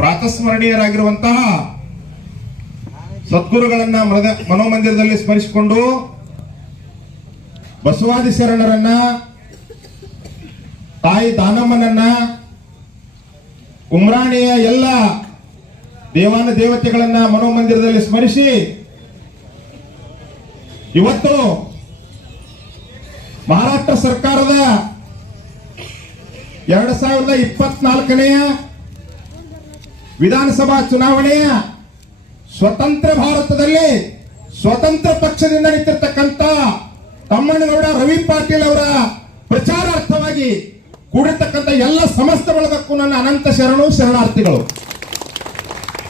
ಪ್ರಾತಸ್ಮರಣೀಯರಾಗಿರುವಂತಹ ಸದ್ಗುರುಗಳನ್ನ ಮೃದ ಮನೋಮಂದಿರದಲ್ಲಿ ಸ್ಮರಿಸಿಕೊಂಡು ಬಸವಾದಿ ಶರಣರನ್ನ, ತಾಯಿ ದಾನಮ್ಮನನ್ನ, ಉಮ್ರಾಣಿಯ ಎಲ್ಲ ದೇವಾನ ದೇವತೆಗಳನ್ನ ಮನೋಮಂದಿರದಲ್ಲಿ ಸ್ಮರಿಸಿ ಇವತ್ತು ಮಹಾರಾಷ್ಟ್ರ ಸರ್ಕಾರದ ಎರಡು ಸಾವಿರದ ಇಪ್ಪತ್ನಾಲ್ಕನೆಯ ವಿಧಾನಸಭಾ ಚುನಾವಣೆಯ ಸ್ವತಂತ್ರ ಭಾರತದಲ್ಲಿ ಸ್ವತಂತ್ರ ಪಕ್ಷದಿಂದ ನಿಂತಿರ್ತಕ್ಕಂಥ ತಮ್ಮಣ್ಣಗೌಡ ರವಿ ಪಾಟೀಲ್ ಅವರ ಪ್ರಚಾರಾರ್ಥವಾಗಿ ಕೂಡಿರ್ತಕ್ಕಂಥ ಎಲ್ಲ ಸಮಸ್ತ ಬಳಗಕ್ಕೂ ನನ್ನ ಅನಂತ ಶರಣು, ಶರಣಾರ್ಥಿಗಳು.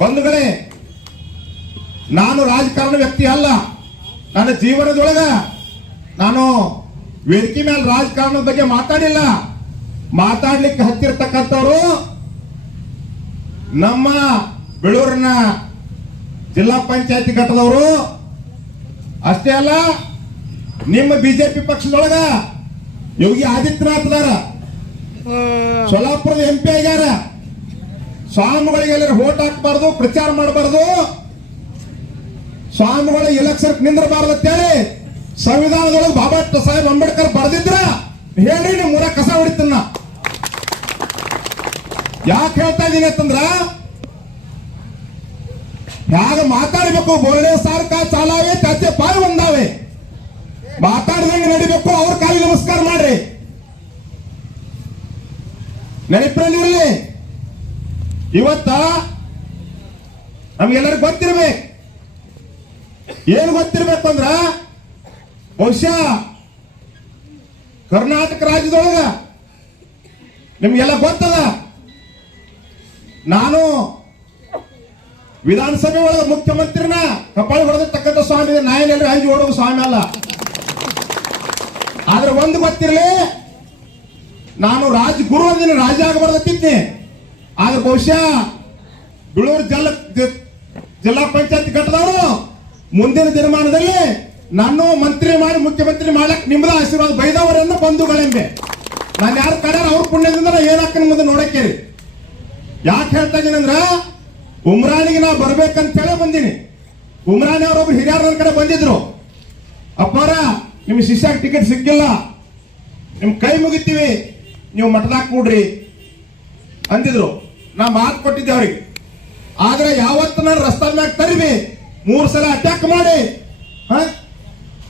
ಬಂಧುಗಳೇ ನಾನು ರಾಜಕಾರಣ ವ್ಯಕ್ತಿ ಅಲ್ಲ. ನನ್ನ ಜೀವನದೊಳಗ ನಾನು ವೇದಿಕೆ ಮೇಲೆ ರಾಜಕಾರಣದ ಬಗ್ಗೆ ಮಾತಾಡಿಲ್ಲ. ಮಾತಾಡ್ಲಿಕ್ಕೆ ಹತ್ತಿರ್ತಕ್ಕಂಥವ್ರು ನಮ್ಮ ಬೆಳೂರಿನ ಜಿಲ್ಲಾ ಪಂಚಾಯತಿ ಘಟದವರು ಅಷ್ಟೇ ಅಲ್ಲ, ನಿಮ್ಮ ಬಿಜೆಪಿ ಪಕ್ಷದೊಳಗ ಯೋಗಿ ಆದಿತ್ಯನಾಥ್ ಅದಾರ. ಸೊಲ್ಲಾಪುರದ ಎಂ ಪಿ ಆಗ್ಯಾರ. ಸ್ವಾಮಿಗಳಿಗೆ ಎಲ್ಲರೂ ಓಟ್ ಹಾಕಬಾರ್ದು, ಪ್ರಚಾರ ಮಾಡಬಾರ್ದು. ಸ್ವಾಮಿಗಳು ಎಲೆಕ್ಷನ್ ನಿಂದ್ರಬಾರ್ದು ಅಂತೇಳಿ ಸಂವಿಧಾನದೊಳಗೆ ಬಾಬಾ ಸಾಹೇಬ್ ಅಂಬೇಡ್ಕರ್ ಬರೆದಿದ್ರ, ಹೇಳ್ರಿ ನೀವು ಮೂರ ಕಸ ಹೊಡಿತನ್ನ ಯಾಕೆ ಹೇಳ್ತಾ ಇದ್ದೀನಿ ಅಂತಂದ್ರ? ಯಾಗ ಮಾತಾಡಬೇಕು ಬೋರ್ಡೆ ಸಾರ್ಕ ಚಾಲಾವೆ ಚಾಚೆ, ಪಾಯ್ ಒಂದಾವೆ. ಮಾತಾಡ್ದಂಗೆ ನಡಿಬೇಕು, ಅವ್ರ ಕಾಲಿಗೆ ನಮಸ್ಕಾರ ಮಾಡ್ರಿ. ನೆನಪಿನಲ್ಲಿ ಇವತ್ತ ನಮ್ಗೆಲ್ಲರಿಗೂ ಗೊತ್ತಿರ್ಬೇಕು. ಏನು ಗೊತ್ತಿರ್ಬೇಕು ಅಂದ್ರ, ಬಹುಶಃ ಕರ್ನಾಟಕ ರಾಜ್ಯದೊಳಗ ನಿಮ್ಗೆಲ್ಲ ಗೊತ್ತದ. ನಾನು ವಿಧಾನಸಭೆ ಒಳಗ ಮುಖ್ಯಮಂತ್ರಿನ ಕಪಾಳಿ ಹೊಡೆದಿರ್ತಕ್ಕಂಥ ಸ್ವಾಮಿ ಇದೆ. ನಾ ಏನೆಲ್ಲರೂ ಹಂಜಿ ಓಡುವ ಸ್ವಾಮಿ ಅಲ್ಲ. ಆದ್ರೆ ಒಂದು ಗೊತ್ತಿರಲಿ, ನಾನು ರಾಜ ಗುರು ಅಂದಿನ ರಾಜ ಆಗಬಾರ್ದಿದ್ದೆ ಆದ್ರೆ ಬಹುಶಃ ಬಿಳೂರು ಜಲ ಜಿಲ್ಲಾ ಪಂಚಾಯತ್ ಘಟ್ಟದವರು ಮುಂದಿನ ದಿನಮಾನದಲ್ಲಿ ನಾನು ಮಂತ್ರಿ ಮಾಡಿ ಮುಖ್ಯಮಂತ್ರಿ ಮಾಡಕ್ ನಿಮ್ದ ಆಶೀರ್ವಾದ ಬೈದವರನ್ನು ಬಂಧುಗಳೆಂಬೆ. ನಾನು ಯಾರು ಕಡೆ ಅವ್ರ ಪುಣ್ಯದಿಂದ ಏನಾಕ ಮುಂದೆ ನೋಡಕ್ಕೇರಿ ಯಾಕೆ ಹೇಳ್ತಾ ಇದೀನಿ ಅಂದ್ರ ಉಮ್ರಾನಿಗೆ ನಾ ಬರ್ಬೇಕಂತ ಹೇಳಿ ಬಂದೀನಿ. ಉಮ್ರಾನಿ ಅವರೊಬ್ರು ಹಿರಿಯರ ಕಡೆ ಬಂದಿದ್ರು. ಅಪ್ಪಾರ ನಿಮ್ ಶಿಷ್ಯಾಗ ಟಿಕೆಟ್ ಸಿಕ್ಕಿಲ್ಲ. ನಿಮ್ ಕೈ ಮುಗಿತೀವಿ. ನೀವು ಮಠದಾಗ ಕೂಡ್ರಿ ಅಂದಿದ್ರು. ನಾ ಮಾತು ಕೊಟ್ಟಿದ್ದೆ ಅವ್ರಿಗೆ. ಆದ್ರೆ ಯಾವತ್ತು ನಾನು ರಸ್ತಾ ಮ್ಯಾಗ ತರಿವಿ ಮೂರ್ ಸಲ ಅಟ್ಯಾಕ್ ಮಾಡಿ. ಹ?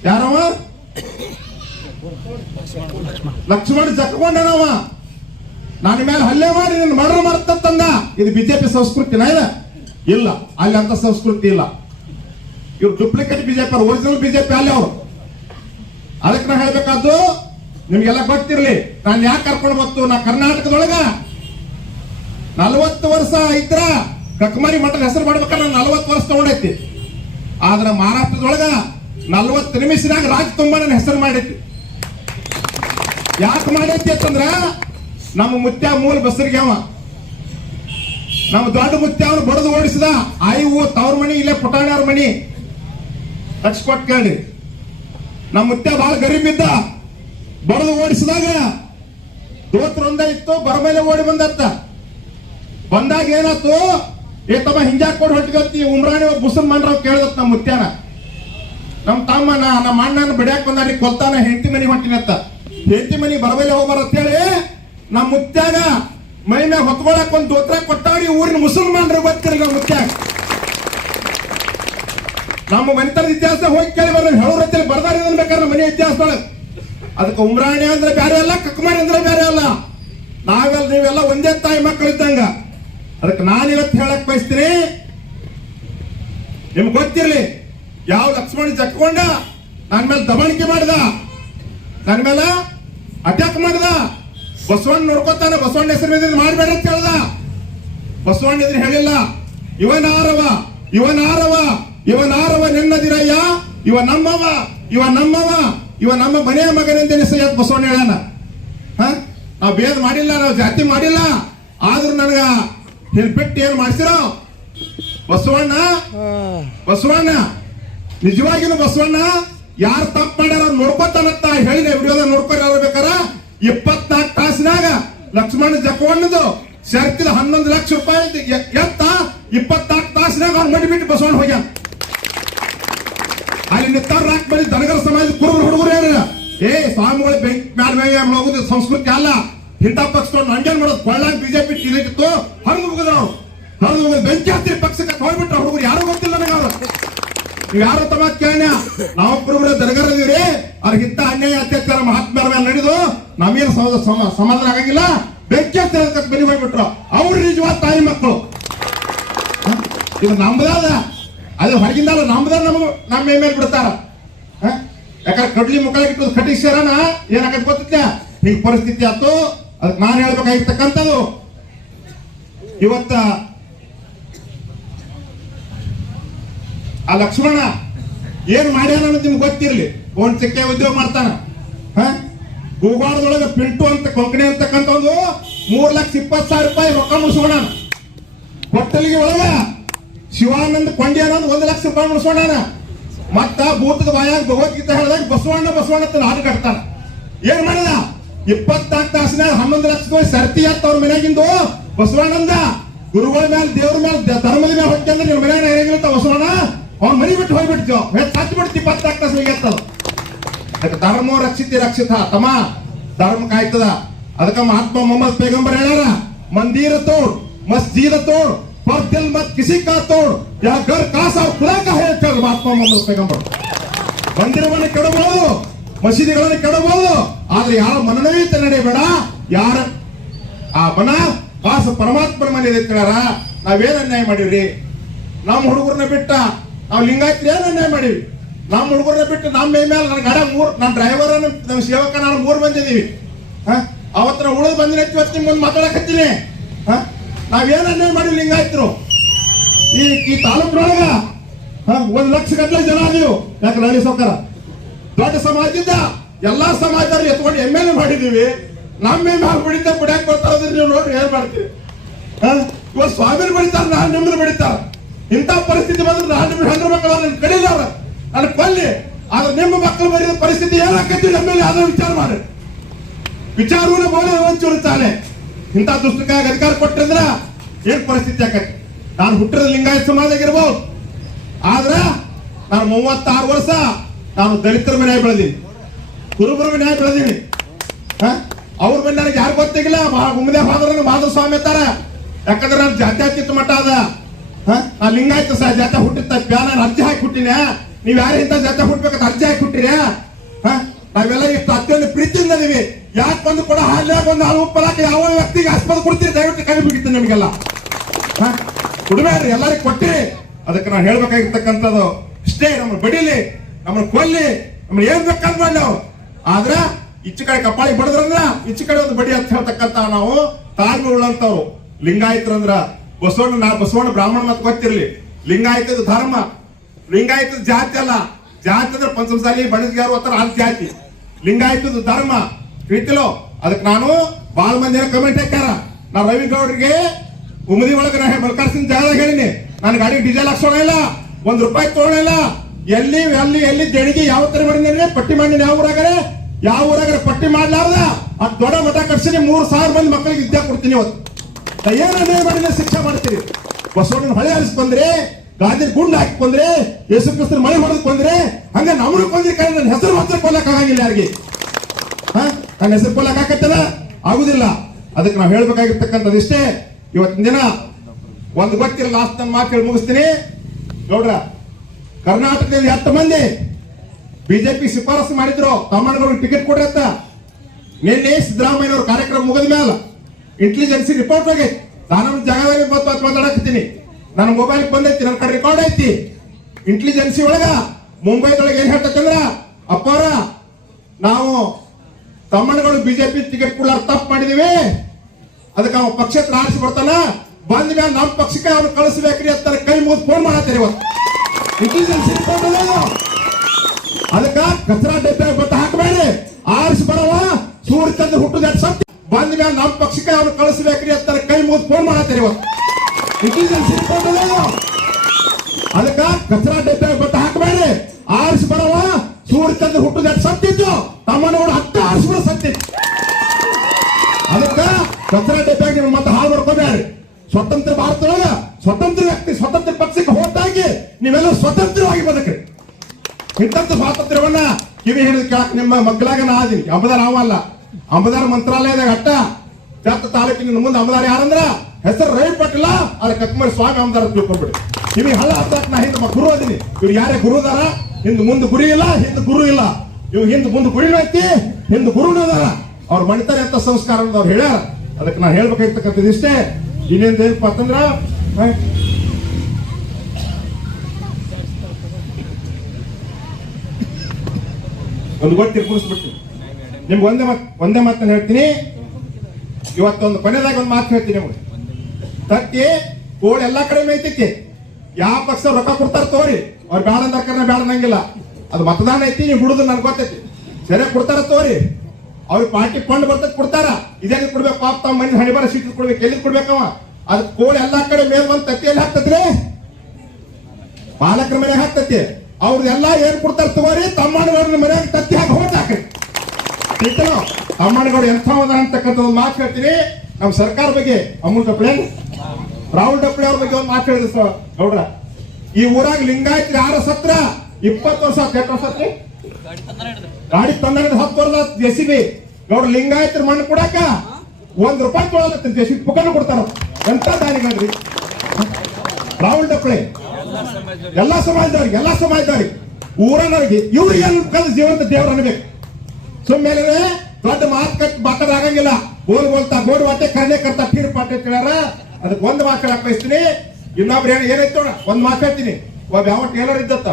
ಯಾರವ? ಲಕ್ಷ್ಮಣ. ಜಕ್ಕೊಂಡನವ ನನ್ನ ಮೇಲೆ ಹಲ್ಲೆ ಮಾಡಿ ನಿನ್ನ ಮರ್ಡರ್ ಮಾಡ್ತಂದ ಇದು ಬಿಜೆಪಿ ಸಂಸ್ಕೃತಿನ ಇದೆ. ಇಲ್ಲ, ಅಲ್ಲಿ ಅಂತ ಸಂಸ್ಕೃತಿ ಇಲ್ಲ. ಇವ್ರು ಡೂಪ್ಲಿಕೇಟ್ ಬಿಜೆಪಿ ಅವ್ರು ಒರಿಜಿನಲ್ ಬಿಜೆಪಿ ಅಲ್ಲಿ ಅವರು. ಅದಕ್ಕೆ ನಾ ಹೇಳ್ಬೇಕಾದ್ದು, ನಿಮ್ಗೆಲ್ಲ ಗೊತ್ತಿರ್ಲಿ, ನಾನು ಯಾಕೆ ಕರ್ಕೊಂಡು ಬಂತು? ನಾ ಕರ್ನಾಟಕದೊಳಗ ನಲವತ್ತು ವರ್ಷ ಇದ್ರ ಕಕ್ಮಾರಿ ಮಠದ ಹೆಸರು ಮಾಡ್ಬೇಕಾದ್ರೆ ನಾನು ನಲವತ್ತು ವರ್ಷ ತಗೊಂಡೈತಿ. ಆದ್ರೆ ಮಹಾರಾಷ್ಟ್ರದೊಳಗ ನಲವತ್ತು ನಿಮಿಷದಾಗ ರಾಜ್ ತುಂಬಾ ನನ್ನ ಹೆಸರು ಮಾಡೈತಿ ಯಾಕೆ ಮಾಡೈತಿ ಅಂತಂದ್ರ ನಮ್ಮ ಮುತ್ಯ ಮೂಲ ಬಸರಿಗೆ ನಮ್ಮ ದೊಡ್ಡ ಮುತ್ಯ ಅವನು ಬಡದು ಓಡಿಸಿದ ಆಯ್ವು ತವ್ರ ಮನಿ, ಇಲ್ಲೇ ಪುಟಾಣಿ ಅವ್ರ ಮನಿ. ಕೊಟ್ಟು ಕೇಳಿ ನಮ್ಮ ಮುತ್ಯ ಬಹಳ ಗರೀಬ್ ಇದ್ದ. ಬಡದು ಓಡಿಸಿದಾಗ ದೋತ್ರ ಒಂದೇ ಇತ್ತು ಬರಮೇಲೆ ಓಡಿ ಬಂದತ್ತ. ಬಂದಾಗ ಏನಾಯ್ತು? ಏ ತಮ್ಮ ಹಿಂಜಾಕ್ ಕೊಡ್ ಹೊಟ್ಟಿಗತ್ತಿ ಉಮ್ರಾಣಿ ಒಬ್ಬ ಮುಸಲ್ಮಾನ್ರ ಕೇಳ್ದತ್ ನಮ್ಮ ಮುತ್ಯಾನ. ನಮ್ಮ ತಮ್ಮ ನಮ್ಮ ಅಣ್ಣನ ಬಿಡ್ಯಾಕ್ ಬಂದಾರಿ ಕೊಲ್ತಾನ ಹೆಂಡತಿ ಮನಿ ಹೊಂಟಿನತ್ತ. ಹೆಂಡತಿ ಮನಿ ಬರಬೇಲೆ ಹೋಗ್ಬಾರ ಅಂತೇಳಿ ನಮ್ಮ ಮುತ್ಯಾಗ ಮೈ ಮ್ಯಾಗ ಹೊತ್ಕೊಳಕ್ ಒಂದು ದೋತ್ರ ಕೊಟ್ಟಾಡಿ ಊರಿನ ಮುಸಲ್ಮಾನರು ಗೊತ್ತಿರಲಿಲ್ಲ ಮುತ್ಯಾಗ. ನಮ್ಮ ಮನೆತನದ ಇತಿಹಾಸ ಹೋಗಿ ಕೇಳಿ ಬರ್ರಿ ಹೇಳೋರತ್ತಲ್ಲಿ ಬರ್ದಾರ ಬೇಕಾದ್ರೆ ಮನೆ ಇತಿಹಾಸದೊಳಗೆ ಅದಕ್ಕೆ ಉಮ್ರಾಣಿ ಅಂದ್ರೆ ಬೇರೆ ಅಲ್ಲ, ಕಕ್ಮಾರಿ ಅಂದ್ರೆ ಬೇರೆ ಅಲ್ಲ. ನಾವೆಲ್ಲ ನೀವೆಲ್ಲ ಒಂದೇ ತಾಯಿ ಮಕ್ಕಳು ಇದ್ದಂಗ. ಅದಕ್ಕೆ ನಾನು ಇವತ್ತು ಹೇಳಕ್ ಬಯಸ್ತೀನಿ. ನಿಮ್ಗೆ ಗೊತ್ತಿರ್ಲಿ, ಯಾವ ಲಕ್ಷ್ಮಣ ಜಕ್ಕೊಂಡ ನನ್ನ ಮೇಲೆ ದಬಾಣಿಕೆ ಮಾಡ್ದ. ನನ್ನ ಮೇಲೆ ಅಟ್ಯಾಕ್ ಮಾಡಿದ. ಬಸವಣ್ಣ ನೋಡ್ಕೋತಾನೆ ಬಸವಣ್ಣ ಹೆಸರು ಮೇಲೆ ಮಾಡಬೇಡ ಅಂತ ಹೇಳ್ದ. ಬಸವಣ್ಣ ಇದ್ರೆ ಹೇಳಿಲ್ಲ. ಇವನಾರವ ಇವನಾರವ ಇವನಾರವ ನಿನ್ನದಿರಯ್ಯ ಇವ ನಮ್ಮವ ಇವ ನಮ್ಮವ ಇವ ನಮ್ಮ ಮನೆಯ ಮಗನೆಂದ ನೆನೆಸ ಬಸವಣ್ಣ ಹೇಳಾನ ಹ? ನಾವು ಭೇದ ಮಾಡಿಲ್ಲ ನಾವು ಜಾತಿ ಮಾಡಿಲ್ಲ. ಆದ್ರೂ ನನಗ ಹೆಲ್ಪೆಟ್ಟು ಏನ್ ಮಾಡ್ಸಿರೋ? ಬಸವಣ್ಣ ಬಸವಣ್ಣ ನಿಜವಾಗಿನ ಬಸವಣ್ಣ ಯಾರು ತಪ್ಪು ಮಾಡ್ಯಾರ ನೋಡ್ಕೋತಾನತ್ತ ನೋಡ್ಕೊತಾನಂತ ಹೇಳಿದೆ. ವಿಡಿಯೋದ ನೋಡ್ಕೊಂಡು ಬೇಕಾರೆ? ಇಪ್ಪತ್ನಾಲ್ಕು ತಾಸಿನಾಗ ಲಕ್ಷ್ಮಣ ಜಕ್ವಣ್ಣದು ಶರ್ತಿದ ಹನ್ನೊಂದು ಲಕ್ಷ ರೂಪಾಯಿ ಎತ್ತ ಇಪ್ಪತ್ನಾಲ್ಕು ತಾಸಿನಾಗ ಅವ್ನು ಮಡಿ ಬಿಟ್ಟು ಬಸವಣ್ಣ ಹೋಗ್ಯಾನ. ಅಲ್ಲಿ ನಿತ್ತಾರ ರಾಕ್ ಬಳಿ ದನಗರ ಸಮಾಜದ ಕುರುಬರು ಹುಡುಗರು ಏನಿಲ್ಲ ಏ, ಸ್ವಾಮಿಗಳು ಬೆಂಕ್ ಮ್ಯಾಲ ಹೋಗುದು ಸಂಸ್ಕೃತಿ ಅಲ್ಲ. ಇಂಥ ಪಕ್ಷ ಹಂಗೇನ್ ಮಾಡೋದು ಕೊಳ್ಳಾಗ ಬಿಜೆಪಿ ಇದಿತ್ತು ಹರಿದು ಹೋಗುದು ನಾವು ಹರಿದು ಹೋಗುದು ಬೆಂಕಿ ಹತ್ತಿರ ಪಕ್ಷಕ್ಕೆ ಹೋಗ್ಬಿಟ್ರ ಹುಡುಗರು ಯಾರು ಗೊತ್ತಿಲ್ಲ ನನಗೆ ಅವ್ರು. ಯಾರು ತಮ್ಮ ಕೇಳ ನಾವು ಕುರುಬರು ದನಗರ ಇದೀವ್ರಿ ಅವ್ರಿಗಿಂತ ಅನ್ಯಾಯ, ಅತ್ಯಾಚಾರ ಮಹಾತ್ಮರ ಮೇಲೆ ನಡೆದು ಸಮ- ಸಮಾಧಾನ ಆಗಂಗಿಲ್ಲ. ಬೆಂಕಿ ಬಲಿ ಹೋಗ್ಬಿಟ್ರು. ಅವ್ರು ನಿಜವಾದ ತಾಯಿ ಮಕ್ಕಳು? ಇದು ನಮ್ದಾದ ಅದು. ಹೊರಗಿಂದ ನಮ್ದ ನಮಗ ನಮ್ಮ ಮೇಲೆ ಬಿಡ್ತಾರ? ಯಾಕಂದ್ರೆ ಕಡ್ಲಿ ಮುಖ ಇಟ್ಟು ಸೇರಣ ಏನಾಗತ್ತೆ ಗೊತ್ತಿದ್ಯ ಹಿಂಗ್ ಪರಿಸ್ಥಿತಿ ಆಯ್ತು. ಅದಕ್ಕೆ ನಾನು ಹೇಳ್ಬೇಕಾಗಿರ್ತಕ್ಕಂಥದ್ದು. ಇವತ್ತ ಆ ಲಕ್ಷ್ಮಣ ಏನ್ ಮಾಡ್ಯಾನ ಅನ್ನೋದು ನಿಮ್ಗೆ ಗೊತ್ತಿರ್ಲಿ. ಒಂದ್ ಸಿಕ್ಕೆ ಉದ್ಯೋಗ ಮಾಡ್ತಾನ. ಹ? ಗೂಗಾಡದೊಳಗೆ ಪಿಂಟು ಅಂತ ಕೊಂಕಣಿ ಅಂತಕ್ಕಂಥ ಒಂದು ಮೂರ್ ಲಕ್ಷ ಇಪ್ಪತ್ತು ಸಾವಿರ ರೂಪಾಯಿ ರೊಕ್ಕ ಮುಗಿಸ್ಕೊಂಡ ಹೊಟ್ಟಲಿಗೆ ಒಳಗ ಶಿವಾನಂದ ಕೊಂಡಿ ಅನ್ನೋದು ಒಂದು ಲಕ್ಷ ರೂಪಾಯಿ ಮುಗಿಸ್ಕೊಂಡಾನ ಮತ್ತ ಭೂತದ ಬಾಯಾಗ ಭಗವದ್ಗೀತೆ ಹೇಳಿದಾಗ ಬಸವಣ್ಣ ಬಸವಣ್ಣ ಅಂತ ಹಾಡು ಕಟ್ತಾನ. ಏನ್ ಮಾಡದ ಇಪ್ಪತ್ನಾಲ್ಕು ತಾಸಿನಾಗ ಹನ್ನೊಂದು ಲಕ್ಷ ರೂಪಾಯಿ ಸರ್ತಿ ಅತ್ತ ಅವ್ರ ಮನ್ಯಾಗಿಂದು ಬಸವಣ್ಣಂದ. ಗುರುಗಳ ಮೇಲೆ ದೇವ್ರ ಮೇಲೆ ಧರ್ಮದ ಮೇಲೆ ಹೊಕ್ಕಂದ್ರೆ ನೀವು ಮನ್ಯಾಗ ಹೇಗಿರುತ್ತ ಬಸವಣ್ಣ? ಅವ್ನ ಮನಿ ಬಿಟ್ಟು ಹೋಗ್ಬಿಡ್ತು ಸತ್ತು ಬಿಡ್ತು ಇಪ್ಪತ್ನಾಲ್ಕು ತಾಸು ಹೋಗ್ಯತ್ತದ ಅದಕ್ಕೆ ಧರ್ಮ ರಕ್ಷಿತಿ ರಕ್ಷಿತ ತಮ್ಮ ಧರ್ಮ ಕಾಯ್ತದ ಅದಕ್ಕೆ ಮಹಾತ್ಮ ಮೊಹಮ್ಮದ್ ಪೈಗಂಬರ್ ಹೇಳ್ಯಾರ ಮಂದಿರ ತೋಡ್ ಮಸ್ಜಿದ ತೋಡ್ पर दिल मत किसी का तोड़ यह घर कासा खुदा का है ಅಂತ ಹೇಳಿ ಮಹಾತ್ಮ ಮೊಹಮ್ಮದ್ ಪೈಗಂಬರ್ ಮಂದಿರವನ್ನು ಕೆಡಬಹುದು ಮಸೀದಿಗಳನ್ನು ಕೆಡಬಹುದು ಆದ್ರೆ ಯಾರ ಮನನವೀತ ನಡೆಯಬೇಡ ಯಾರ ಆ ಮನ ವಾಸ ಪರಮಾತ್ಮನ ಮನೆ ಇದೆ ಹೇಳ್ಯಾರ ನಾವೇನ್ ಅನ್ಯಾಯ ಮಾಡಿವ್ರಿ ನಮ್ಮ ಹುಡುಗರನ್ನ ಬಿಟ್ಟ ನಾವು ಲಿಂಗಾಯತ್ರಿ ಅನ್ಯಾಯ ಮಾಡಿವಿ ನಮ್ಮ ಹುಡುಗರನ್ನ ಬಿಟ್ಟು ನಮ್ಮ ಮೇ ಮೇಲೆ ನನ್ನ ಗಡ ಮೂರ್ ನನ್ನ ಡ್ರೈವರ್ ನಮ್ಮ ಸೇವಕ ನಾನು ಮೂರ್ ಬಂದಿದ್ದೀವಿ. ನಾವು ಉಳಿದು ಬಂದಿನ ಇವತ್ತು ನಿಮ್ಮ ಮುಂದೆ ಮಾತಾಡಕತ್ತೀನಿ ಹಾ? ನಾವೇನ್ ಅನ್ಯಾಯ ಮಾಡಿವಿ ಲಿಂಗಾಯತ್ರು? ಈ ಈ ತಾಲೂಕಿನೊಳಗ ಹ, ಒಂದ್ ಲಕ್ಷ ಗಟ್ಟಲೆ ಜನ ಅದೀವು ಯಾಕೆ ಲಳಿ ಸೌಕರ ದೊಡ್ಡ ಸಮಾಜದಿಂದ ಎಲ್ಲಾ ಸಮಾಜದವ್ರು ಎತ್ಕೊಂಡು ಎಂ ಎಲ್ ಎ ಮಾಡಿದೀವಿ. ನಮ್ಮ ಮೇಲೆ ಬಿಡಿತ ಬಿಡಕ್ ಬರ್ತಾರ ನೀವು ನೋಡ್ರಿ ಏನ್ ಮಾಡ್ತೀವಿ ಹ? ಇವತ್ತು ಸ್ವಾಮಿ ಬಡಿತಾರ ನಾನು ನಿಮ್ಮನ್ನು ಬಡಿತಾರ ಇಂಥ ಪರಿಸ್ಥಿತಿ ಬಂದ್ರೆ ನಾನು ನಿಮ್ಮ ಹೆಣ್ಣು ಮಕ್ಕಳು ನನ್ನ ಕಡಿಲಿ ಅವ್ರ. ನನ್ನ ಕೊಲ್ಲಿ. ಆದ್ರೆ ನಿಮ್ಮ ಮಕ್ಕಳು ಬರೀ ಪರಿಸ್ಥಿತಿ ಏನಾಕತ್ತಿ ನಮ್ಮ ಮೇಲೆ ಯಾವ್ದೋ ವಿಚಾರ ಮಾಡಿ. ವಿಚಾರವನ್ನ ಬೋಲೆ ಒಂಚೂರು ಚಾಲೆ ಇಂಥ ದುಷ್ಟಕ್ಕಾಗಿ ಅಧಿಕಾರ ಕೊಟ್ಟಿದ್ರ ಏನ್ ಪರಿಸ್ಥಿತಿ ಆಕೈತಿ? ನಾನು ಹುಟ್ಟಿದ ಲಿಂಗಾಯತ ಸಮಾಜ ಆಗಿರ್ಬೋದು. ಆದ್ರ ನಾನು ಮೂವತ್ತಾರು ವರ್ಷ ನಾನು ದಲಿತರ ಮನೆ ಬೆಳೆದೀನಿ. ಕುರುಬರ ಮನೆ ಬೆಳೆದೀನಿ. ಅವ್ರ ಮೇಲೆ ನನಗೆ ಯಾರು ಗೊತ್ತಿಲ್ಲ. ಗುಮ್ಮದೆ ಫಾದರ್ ಮಾಧವ ಸ್ವಾಮಿ ಅಂತಾರ. ಯಾಕಂದ್ರೆ ನಾನು ಜಾತ್ಯಾತೀತ ಮಠ ಅದ? ನಾ ಲಿಂಗಾಯತ ಸರ್ ಜಾತ ಹುಟ್ಟಿದ ಬ್ಯಾನ ಅರ್ಜಿ ಹಾಕಿ ಹುಟ್ಟಿನ ನೀವ್ ಯಾರು ಇಂತ ಜಾತ ಹುಟ್ಟಬೇಕಂತ ಅರ್ಜಿ ಹಾಕಿ ಹುಟ್ಟಿರ ನಾವೆಲ್ಲ ಇಷ್ಟು ಅತ್ಯಂತ ಪ್ರೀತಿಯಿಂದ ನೀವಿ ಯಾಕೆ ಬಂದು ಕೂಡ ಹಾಲ್ಯಾಗ ಬಂದು ಹಾಲು ಉಪ್ಪಲಾಕ ಯಾವ ವ್ಯಕ್ತಿಗೆ ಆಸ್ಪತ್ರೆ ಕೊಡ್ತೀರಿ? ದಯವಿಟ್ಟು ಕೈ ಬಿಗಿತ್ತು ನಿಮಗೆಲ್ಲ. ಕೊಡ್ಬೇಡ್ರಿ ಎಲ್ಲರಿಗೂ ಕೊಟ್ಟಿರಿ ಅದಕ್ಕೆ ನಾವು ಹೇಳ್ಬೇಕಾಗಿರ್ತಕ್ಕಂಥದ್ದು ಇಷ್ಟೇ ನಮ್ಮ ಬಡಿಲಿ, ನಮ್ಮನ್ನ ಕೊಲ್ಲಿ, ನಮ್ಮನ್ನ ಏನ್ ಮಾಡಿ ನಾವು. ಆದ್ರ ಕಡೆ ಕಪ್ಪಾಳಿ ಬಡದ್ರಂದ್ರ ಈಚೆ ಕಡೆ ಒಂದು ಬಡಿ ಅಂತ ಹೇಳ್ತಕ್ಕಂತ ನಾವು ತಾಳ್ಮೆ ಉಳ್ಳಂತವ್ರು ಲಿಂಗಾಯತರಂದ್ರ ಬಸವಣ್ಣ ನಾ ಬಸವಣ್ಣ ಬ್ರಾಹ್ಮಣ ಮತ್ತೆ ಗೊತ್ತಿರಲಿ. ಲಿಂಗಾಯತದ ಧರ್ಮ. ಲಿಂಗಾಯತದ ಜಾತಿ ಅಲ್ಲ. ಜಾತಿ ಅಂದ್ರೆ ಪಂಚಮಸಾಲಿ, ಬಣಜ್ಗಾರು ಹತ್ರ ಅದ್ ಜಾತಿ. ಲಿಂಗಾಯತದ ಧರ್ಮ. ತಿಳಿತಿಲೋ ಅದಕ್ಕೆ ನಾನು ಬಾಳ ಮಂದಿ ಕಮೆಂಟ್ ಹಾಕ್ಯಾರ. ನಾ ರವಿ ಗೌಡ್ರಿಗೆ ಉಮದಿ ಒಳಗೆ ನಾ ಮಲ್ಕಾರ್ಸಿನ ಜಾಗದಾಗ ಹೇಳಿನಿ. ನನ್ನ ಗಾಡಿ ಡೀಸೆಲ್ ಹಾಕ್ಸೋಣ ಇಲ್ಲ. ಒಂದ್ ರೂಪಾಯಿ ತಗೊಳಿಲ್ಲ ಎಲ್ಲಿ, ಅಲ್ಲಿ, ಎಲ್ಲಿ ದೇಣಿಗೆ ಯಾವ ತರ ಮಾಡಿದ್ರೆ ಪಟ್ಟಿ ಮಾಡಿ ಯಾವ ಊರಾಗರೆ? ಯಾವ ಊರಾಗರೆ ಪಟ್ಟಿ ಮಾಡ್ಲಾರ್ದ? ಅದ್ ದೊಡ್ಡ ಮಠ ಕಟ್ಸಿನಿ ಮೂರ್ ಸಾವಿರ ಮಂದಿ ಮಕ್ಕಳಿಗೆ ವಿದ್ಯೆ ಕೊಡ್ತೀನಿ ಇವತ್ತು. ನಾ ಮಾಡಿದ ಶಿಕ್ಷೆ ಮಾಡ್ತೀರಿ. ಬಸವಣ್ಣನ ಹೊಳೆ ಹರಿಸಿ ಬಂದ್ರೆ ಗಾದಿ ಗುಂಡ್ ಹಾಕಿ ಬಂದ್ರೆ, ಯೇಸು ಕ್ರಿಸ್ತನ ಮಳೆ ಹೊಡೆದು ಬಂದ್ರೆ, ಹಂಗ ನಮ್ಮನ್ನು ಬಂದ್ರೆ ಕಾರ್ಯ ನನ್ನ ಹೆಸರು ಮಾತ್ರ ಕೊಲ್ಲಕ್ ಆಗಂಗಿಲ್ಲ ಯಾರಿಗೆ? ಹಾ? ನನ್ನ ಹೆಸರು ಕೊಲ್ಲಕ್ ಆಗತ್ತಲ್ಲ ಆಗುದಿಲ್ಲ. ಅದಕ್ಕೆ ನಾವು ಹೇಳ್ಬೇಕಾಗಿರ್ತಕ್ಕಂಥದ್ದು ಇಷ್ಟೇ ಇವತ್ತಿನ ದಿನ ಒಂದು ಗೊತ್ತಿಲ್ಲ ಲಾಸ್ಟ್ ನನ್ನ ಮಾತು ಹೇಳಿ ಮುಗಿಸ್ತೀನಿ. ನೋಡ್ರ, ಕರ್ನಾಟಕದಲ್ಲಿ ಹತ್ತು ಮಂದಿ ಬಿಜೆಪಿ ಶಿಫಾರಸು ಮಾಡಿದ್ರು. ತಮ್ಮಣ್ಣಗಳು ಟಿಕೆಟ್ ಕೊಡ್ರಿ ಅಂತ. ನಿನ್ನೆ ಸಿದ್ದರಾಮಯ್ಯ ಕಾರ್ಯಕ್ರಮ ಮುಗಿದ ಮೇಲೆ ಇಂಟೆಲಿಜೆನ್ಸಿ ರಿಪೋರ್ಟ್ ಹೋಗಿ ನಾನು ಜಾಗದಲ್ಲಿ ಬಂದು ಮಾತಾಡಕತ್ತೀನಿ. ನನ್ನ ಮೊಬೈಲ್ ಬಂದೈತಿ, ನನ್ನ ಕಡೆ ರೆಕಾರ್ಡ್ ಐತಿ. ಇಂಟೆಲಿಜೆನ್ಸಿ ಒಳಗ, ಮುಂಬೈದೊಳಗೆ ಏನ್ ಹೇಳ್ತಂದ್ರ ಅಪ್ಪಾರ, ನಾವು ತಮ್ಮಣ್ಣಗಳು ಬಿಜೆಪಿ ಟಿಕೆಟ್ ಕೂಡ ತಪ್ಪು ಮಾಡಿದೀವಿ. ಅದಕ್ಕೆ ಅವ್ನ ಪಕ್ಷ ಆರಿಸಿ ಬರ್ತಾನ ಬಂದ ಮೇಲೆ ನಮ್ಮ ಪಕ್ಷಕ್ಕೆ ಅವ್ರು ಕಳಿಸ್ಬೇಕ್ರಿ ಅಂತ ಕೈ ಮುಗಿದು ಫೋನ್ ಮಾಡತ್ತೀರಿ ಇವತ್ತು. ಇಂಟೆಲಿಜೆನ್ಸಿ ರಿಪೋರ್ಟ್ ಅದ ಅದಕ್ಕ ಕಚರಾ ಡಬ್ಬೆ ಬತ್ತ ಹಾಕಬೇಡಿ. ಆರಿಸಿ ಬರವ ಸೂರ್ಯ ತಂದು ಹುಟ್ಟುದ ಬಂದ ಮೇಲೆ ನಮ್ಮ ಪಕ್ಷಕ್ಕೆ ಅವ್ರು ಕಳಿಸ್ಬೇಕ್ರಿ ಅಂತ ಕೈ ಮುಗಿದು ಫೋನ್ ಮಾಡತ್ತೀರಿ ಇವತ್ತು ಅದ ಅದಕ್ಕ ಕಚರಾ ಡಬ್ಬೆ ಬಟ್ಟ ಹಾಕಬೇಡಿ ಆರಿಸಿ ಬರವ ಸೂರ್ಯ ಹುಟ್ಟು ದಟ್ ಸತ್ತಿದ್ದು ತಮ್ಮನವರು ಹತ್ತ ಆರಿಸಿ ಬರೋ ಸತ್ತಿತ್ತು ಅದಕ್ಕ ಕಚರಾ ಡಬ್ಬೆ ನೀವು ಮತ್ತೆ ಹಾಳು ಸ್ವತಂತ್ರ ಭಾರತದೊಳಗ, ಸ್ವತಂತ್ರ ವ್ಯಕ್ತಿ, ಸ್ವತಂತ್ರ ಪಕ್ಷಕ್ಕೆ ಹೋದಾಗಿ ನೀವೆಲ್ಲ ಸ್ವತಂತ್ರವಾಗಿ ಬದುಕ್ರಿ. ಇಂಥದ್ದು ಸ್ವಾತಂತ್ರ್ಯವನ್ನ ಕಿವಿ ಹಿಡಿದು ಕೇಳಕ್ ನಿಮ್ಮ ಮಕ್ಕಳಾಗ ನಾ ಅದೀನಿ ಹಬ್ಬದ ಅವಲ್ಲ ಅಂಬದಾರ ಮಂತ್ರಾಲಯದಾಗ ಅಟ್ಟ. ಜಾತ ತಾಲೂಕಿನ ಮುಂದೆ ಅಂಬದಾರ ಯಾರಂದ್ರ? ಹೆಸರು ರೈ ಪಟ್ಟಿಲ್ಲ ಅದ್ರ ಕಕ್ಕಮರಿ ಸ್ವಾಮಿ ಅಂಬದಾರ ತಿಳ್ಕೊಂಡ್ಬಿಡಿ. ನಿಮಗೆ ಹಳ್ಳ ಹತ್ತಾಕ್ ನಾ ಹಿಂದೆ ಗುರು ಅದೀನಿ. ಇವ್ರು ಯಾರೇ ಗುರು ಅದಾರ? ಹಿಂದ್ ಮುಂದೆ ಗುರಿ ಇಲ್ಲ, ಹಿಂದ್ ಗುರು ಇಲ್ಲ. ಇವ್ ಹಿಂದ್ ಮುಂದೆ ಗುರಿನೂ ಐತಿ, ಹಿಂದ್ ಗುರುನೂ ಅದಾರ. ಅವ್ರು ಮಣಿತಾರೆ ಅಂತ ಸಂಸ್ಕಾರ ಅಂತ ಅವ್ರು ಹೇಳ್ಯಾರ. ಅದಕ್ಕೆ ನಾ ಹೇಳ್ಬೇಕಾಗಿರ್ತಕ್ಕಂಥದ್ದು ಇಷ್ಟೇ. ಇನ್ನೇನ್ ಏನಪ್ಪ ಅಂತಂದ್ರ? ಒಂದು ಗೊತ್ತಿ ಮುಗಿಸ್ಬಿಟ್ಟು ನಿಮ್ಗೆ ಒಂದೇ ಮಾತು, ಒಂದೇ ಮಾತನ್ನು ಹೇಳ್ತೀನಿ. ಇವತ್ತೊಂದು ಕೊನೆದಾಗ ಒಂದು ಮಾತು ಹೇಳ್ತೀನಿ ನಿಮಗೆ. ತತ್ತಿ ಕೋಳಿ ಎಲ್ಲಾ ಕಡೆ ಮೇಯ್ತೈತಿ ಯಾವ ಪಕ್ಷ ರೊಕ್ಕ ಕೊಡ್ತಾರ ತೋರಿ ಅವ್ರು ಬೇಡ ಅಂದಕ್ಕನ ಬೇಡ ಅನ್ನಂಗಿಲ್ಲ. ಅದು ಮತದಾನ ಐತಿ, ನೀವು ಬಿಡುದು ನನ್ಗೆ ಗೊತ್ತೈತಿ. ಸರಿ ಕೊಡ್ತಾರ ತೋರಿ ಅವ್ರ ಪಾರ್ಟಿ ಫಂಡ್ ಬರ್ತದ, ಕೊಡ್ತಾರ. ಇದೇ ಕೊಡ್ಬೇಕು, ಪಾಪ ತಮ್ಮ ಮನೆ ಹಣಿಬರ ಸೀಟ್ ಕೊಡ್ಬೇಕು ಎಲ್ಲಿ ಕೊಡ್ಬೇಕವ ಅದು ಕೋಳಿ ಎಲ್ಲಾ ಕಡೆ ಮೇಲ್ ಬಂದು ತತ್ತಿಯಲ್ಲಿ ಹಾಕ್ತದ್ರಿ? ಪಾಲಕರ ಮನೆಗೆ ಹಾಕ್ತತಿ. ಅವ್ರದೆಲ್ಲ ಏನ್ ಕೊಡ್ತಾರ ತಗೋರಿ, ತಮ್ಮ ಮನೆಯಾಗ ತತ್ತಿ ಹಾಕಿ ಹೋಗಿ ಹಾಕ್ರಿ ಅಮ್ಮನಗೌಡ ತಮ್ಮಣ್ಣಗೌಡ ಎಂಥ ಅದ ಅಂತಕ್ಕಂಥ ಒಂದು ಮಾತು ಹೇಳ್ತೀನಿ. ನಮ್ಮ ಸರ್ಕಾರ ಬಗ್ಗೆ ಅಮೂಲ್ ಡಪ್ಳೆ ರಾಹುಲ್ ಡಪ್ಳೆ ಅವ್ರ ಬಗ್ಗೆ ಒಂದು ಮಾತು ಹೇಳಿದ್ರು ಸರ್, ಗೌಡ್ರ. ಈ ಊರಾಗ ಲಿಂಗಾಯತ್ರಿ ಆರ ಸತ್ರ? ಇಪ್ಪತ್ತು ವರ್ಷ ಎಷ್ಟು ವರ್ಷ ಗಾಡಿ ತಂದ್ರೆ ಹತ್ತು ವರ್ಷ ಜೆಸಿಬಿ ಗೌಡ್ರ, ಲಿಂಗಾಯತ್ರಿ ಮಣ್ಣು ಕೊಡಾಕ ಒಂದ್ ರೂಪಾಯಿ ತೊಗೊಳತ್ತ ಜೆ ಪುಕ್ಕನ್ನು ಕೊಡ್ತಾರ. ಎಂತ ದಾನಿಗಳ್ರಿ ರಾಹುಲ್ ಡಪ್ಳೆ ಎಲ್ಲಾ ಸಮಾಜದವ್ರಿಗೆ ಎಲ್ಲಾ ಸಮಾಜದವ್ರಿಗೆ. ಊರನವ್ರಿಗೆ ಇವ್ರಿಗೆ ಜೀವಂತ ದೇವ್ರ ಅನ್ಬೇಕು ಸುಮ್ಮನೆ ದೊಡ್ಡ ಮಾತು ಕಟ್ ಮಾತಾಡಂಗಿಲ್ಲ ಬೋಲ್ ಬೋಲ್ತಾ ಗೋಡ್ ಬಟ್ಟೆ ಕರ್ನೆ ಕರ್ತಾ ತೀರ್ ಪಾಟೆ ಹೇಳ್ಯಾರ. ಅದಕ್ಕೆ ಒಂದು ಮಾತು ಹೇಳಕ್ ಬಯಸ್ತೀನಿ. ಇನ್ನೊಬ್ರು ಏನ್ ಏನೈತೆ ನೋಡ, ಒಂದ್ ಮಾತು ಹೇಳ್ತೀನಿ. ಒಬ್ಬ ಯಾವ ಟೇಲರ್ ಇದ್ದತ್ತ?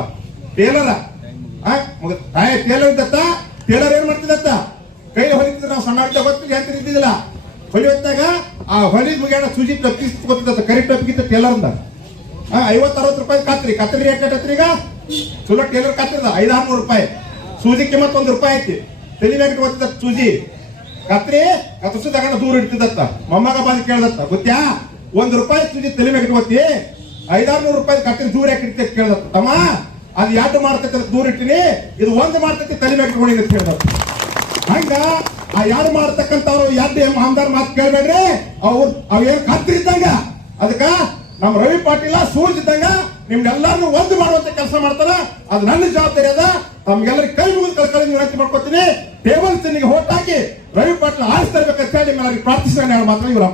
ಟೇಲರ? ಟೇಲರ್ ಇದ್ದತ್ತ? ಟೇಲರ್ ಏನ್ ಮಾಡ್ತಿದ್ದತ್ತ? ಕೈ ಹೊಲಿತಿದ್ರೆ ನಾವು ಸಣ್ಣ ಗೊತ್ತಿಲ್ಲ ಅಂತ ಇದ್ದಿದ್ದಿಲ್ಲ. ಹೊಲಿಯುತ್ತಾಗ ಆ ಹೊಲಿದ ಮುಗಿಯೋಣ ಸೂಜಿ ಟಪ್ಪಿಸ್ ಗೊತ್ತಿದ್ದ ಕರಿ ಟಪ್ಪಿಗಿತ್ತ ಟೇಲರ್ ಅಂದ. ಐವತ್ತು ಅರವತ್ತು ರೂಪಾಯಿ ಕಾತ್ರಿ, ಕತ್ರಿ ರೇಟ್ ಕಟ್ಟತ್ರಿ ಈಗ ಚಲೋ ಟೇಲರ್ ಕಾತ್ರಿ ಐದು ಆರ್ನೂರು ರೂಪಾಯಿ. ಸೂಜಿ ಕಿಮ್ಮತ್ ಒಂದ್ ರೂಪಾಯಿ ಐತಿ. ತಲೆ ಮ್ಯಾಗ ಗೊತ್ತಿದ್ದ ಸೂಜಿ ಕತ್ರಿ ಕತ್ತಸು ತಗೊಂಡ ದೂರ ಇಡ್ತಿದ್ದತ್ತ ಮೊಮ್ಮಗ ಬಂದು ಕೇಳ್ದತ್ತ, ಗೊತ್ತ್ಯಾ? ಒಂದ್ ರೂಪಾಯಿ ಸೂಜಿ ತಲೆ ಗೊತ್ತಿ? ಐದಾರು ನೂರು ರೂಪಾಯಿ ಕತ್ರಿ ದೂರ ಯಾಕೆ ಕೇಳ್ದತ್ತ. ತಮ್ಮ, ಅದು ಎರಡು ಮಾಡ್ತೈತಿ ದೂರ ಇಟ್ಟಿನಿ, ಇದು ಒಂದು ಮಾಡ್ತೈತಿ ತಲಿಬೇಕು ಮ್ಯಾಗ ಇಟ್ಕೊಂಡು ಅಂತ ಕೇಳ್ದತ್ತ. ಹಂಗ, ಆ ಯಾರು ಮಾಡ್ತಕ್ಕಂಥವ್ರು ಯಾರು ಆಮದಾರ್ ಮಾತು ಕೇಳ್ಬೇಡ್ರಿ. ಅವ್ರು ಅವೇನು ಕತ್ರಿ ಇದ್ದಂಗ? ಅದಕ್ಕ, ನಮ್ಮ ರವಿ ಪಾಟೀಲ ಸೂರ್ಜ್ ಇದ್ದಂಗ ನಿಮ್ಗೆಲ್ಲಾರನು ಒಂದು ಮಾಡುವಂತ ಕೆಲಸ ಮಾಡ್ತಾರ. ಅದು ನನ್ನ ಜವಾಬ್ದಾರಿ ಅದ. ತಮ್ಗೆಲ್ಲರಿಗೆ ಕೈ ಮುಗಿದು ಕಳ್ಕೊಳ್ಳಿ ವಿನಂತಿ ಮಾಡ್ಕೊತೀನಿ. ಟೇಬಲ್ ತಿನ್ನಿಗೆ ಹೋಟ್ ಹಾಕಿ ರವಿ ಪಾಟ್ಲ ಆರಿಸ್ತಾ ಇರ್ಬೇಕಂತ ಹೇಳಿ ನಿಮ್ಮಲ್ಲಿ ಮಾತ್ರ ಇವ್ರ